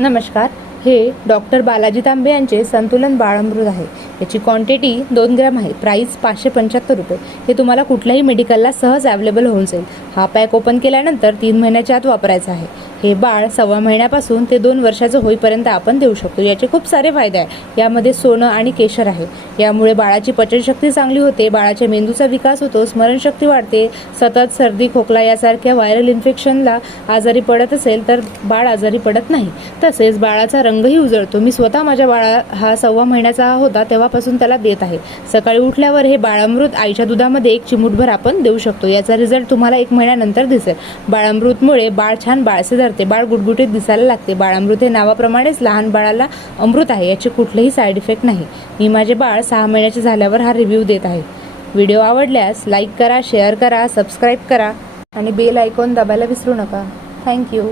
नमस्कार. हे डॉक्टर बालाजी तांबे यांचे संतुलन बाळामृत आहे. याची क्वांटिटी दोन ग्रॅम आहे. प्राईस पाचशे पंच्याहत्तर रुपये. हे तुम्हाला कुठल्याही मेडिकलला सहज अवेलेबल होऊन जाईल. हा पॅक ओपन केल्यानंतर तीन महिन्याच्या आत वापरायचा आहे. हे बाळ सव्वा महिन्यापासून ते दोन वर्षाचं होईपर्यंत आपण देऊ शकतो. याचे खूप सारे फायदे आहे. यामध्ये सोनं आणि केशर आहे. यामुळे बाळाची पचनशक्ती चांगली होते बाळाच्या मेंदूचा विकास होतो स्मरणशक्ती वाढते. सतत सर्दी खोकला यासारख्या व्हायरल इन्फेक्शनला आजारी पडत असेल तर बाळ आजारी पडत नाही. तसेच बाळाचा रंगही उजळतो. मी स्वतः माझ्या बाळा हा सव्वा महिन्याचा होता तेव्हापासून त्याला देत आहे. सकाळी उठल्यावर हे बाळामृत आईच्या दुधामध्ये एक चिमूटभर आपण देऊ शकतो. याचा रिझल्ट तुम्हाला एक महिन्यानंतर दिसेल. बाळामृतमुळे बाळ छान बाळसे धरते बाळ गुटगुटीत दिसायला लागते. बाळामृत हे नावाप्रमाणेच लहान बाळाला अमृत आहे याचे कुठलेही साईड इफेक्ट नाही. मी माझे बाळ सहा महिन्याचे झाल्यावर हा रिव्ह्यू देत आहे. व्हिडिओ आवडल्यास लाईक करा शेअर करा सबस्क्राईब करा आणि बेल आयकॉन दाबायला विसरू नका. थँक्यू